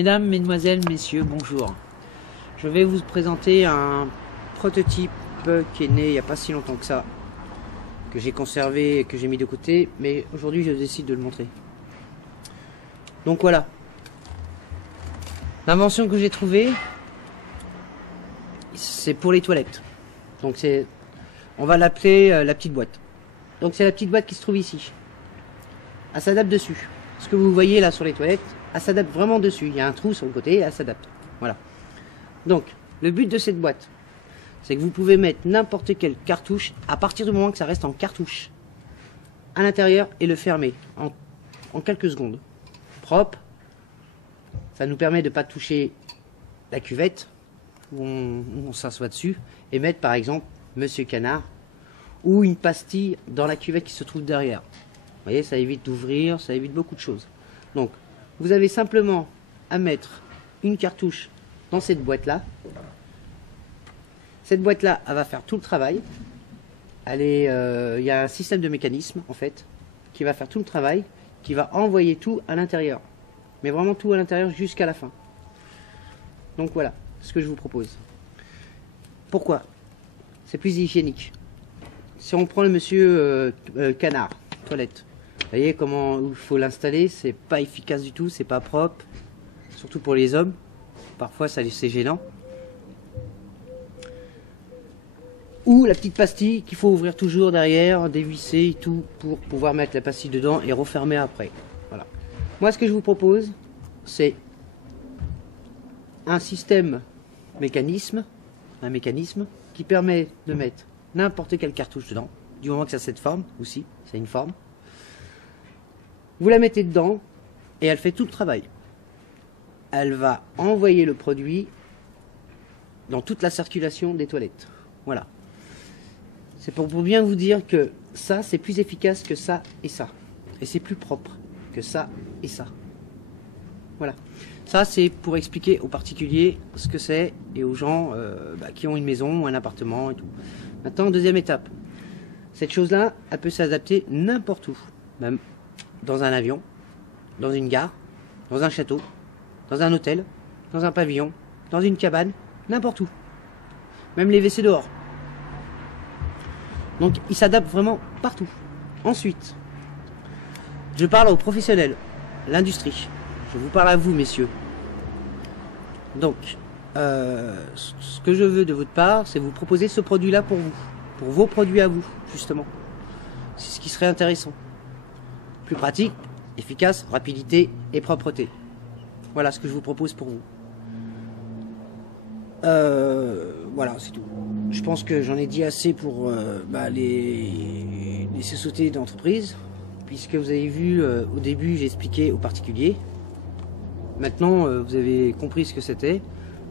Mesdames, mesdemoiselles, messieurs, bonjour. Je vais vous présenter un prototype qui est né il n'y a pas si longtemps que ça, que j'ai conservé et que j'ai mis de côté, mais aujourd'hui je décide de le montrer. Donc voilà. L'invention que j'ai trouvée, c'est pour les toilettes. Donc on va l'appeler la petite boîte. Donc c'est la petite boîte qui se trouve ici. Elle s'adapte dessus. Ce que vous voyez là sur les toilettes, elle s'adapte vraiment dessus. Il y a un trou sur le côté, elle s'adapte. Voilà. Donc, le but de cette boîte, c'est que vous pouvez mettre n'importe quelle cartouche à partir du moment que ça reste en cartouche à l'intérieur et le fermer en quelques secondes. Propre. Ça nous permet de ne pas toucher la cuvette où on s'assoit dessus et mettre par exemple Monsieur Canard ou une pastille dans la cuvette qui se trouve derrière. Vous voyez, ça évite d'ouvrir, ça évite beaucoup de choses. Donc, vous avez simplement à mettre une cartouche dans cette boîte-là. Cette boîte-là, elle va faire tout le travail. Il y a un système de mécanisme, en fait, qui va faire tout le travail, qui va envoyer tout à l'intérieur. Mais vraiment tout à l'intérieur jusqu'à la fin. Donc voilà, ce que je vous propose. Pourquoi? C'est plus hygiénique. Si on prend le monsieur Canard, toilette, vous voyez comment il faut l'installer, c'est pas efficace du tout, c'est pas propre, surtout pour les hommes, parfois c'est gênant. Ou la petite pastille qu'il faut ouvrir toujours derrière, dévisser et tout, pour pouvoir mettre la pastille dedans et refermer après. Voilà. Moi ce que je vous propose, c'est un mécanisme qui permet de mettre n'importe quelle cartouche dedans, du moment que ça a cette forme aussi, c'est une forme. Vous la mettez dedans et elle fait tout le travail. Elle va envoyer le produit dans toute la circulation des toilettes. Voilà. C'est pour bien vous dire que ça, c'est plus efficace que ça et ça. Et c'est plus propre que ça et ça. Voilà. Ça, c'est pour expliquer aux particuliers ce que c'est et aux gens qui ont une maison ou un appartement et tout. Maintenant, deuxième étape. Cette chose-là, elle peut s'adapter n'importe où. Même dans un avion, dans une gare, dans un château, dans un hôtel, dans un pavillon, dans une cabane, n'importe où. Même les WC dehors. Donc, il s'adapte vraiment partout. Ensuite, je parle aux professionnels, l'industrie. Je vous parle à vous, messieurs. Donc, ce que je veux de votre part, c'est vous proposer ce produit-là pour vous. Pour vos produits à vous, justement. C'est ce qui serait intéressant. Plus pratique, efficace, rapidité et propreté. Voilà ce que je vous propose pour vous. Voilà, c'est tout. Je pense que j'en ai dit assez pour les sociétés d'entreprise, puisque vous avez vu au début, j'ai expliqué aux particuliers. Maintenant, vous avez compris ce que c'était.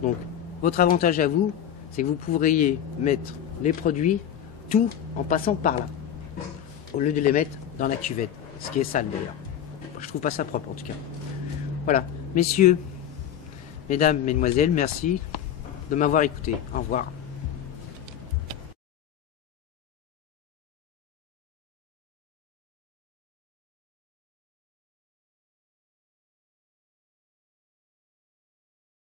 Donc, votre avantage à vous, c'est que vous pourriez mettre les produits, tout en passant par là, au lieu de les mettre dans la cuvette, ce qui est sale d'ailleurs. Je trouve pas ça propre en tout cas. Voilà, messieurs, mesdames, mesdemoiselles, merci de m'avoir écouté. Au revoir.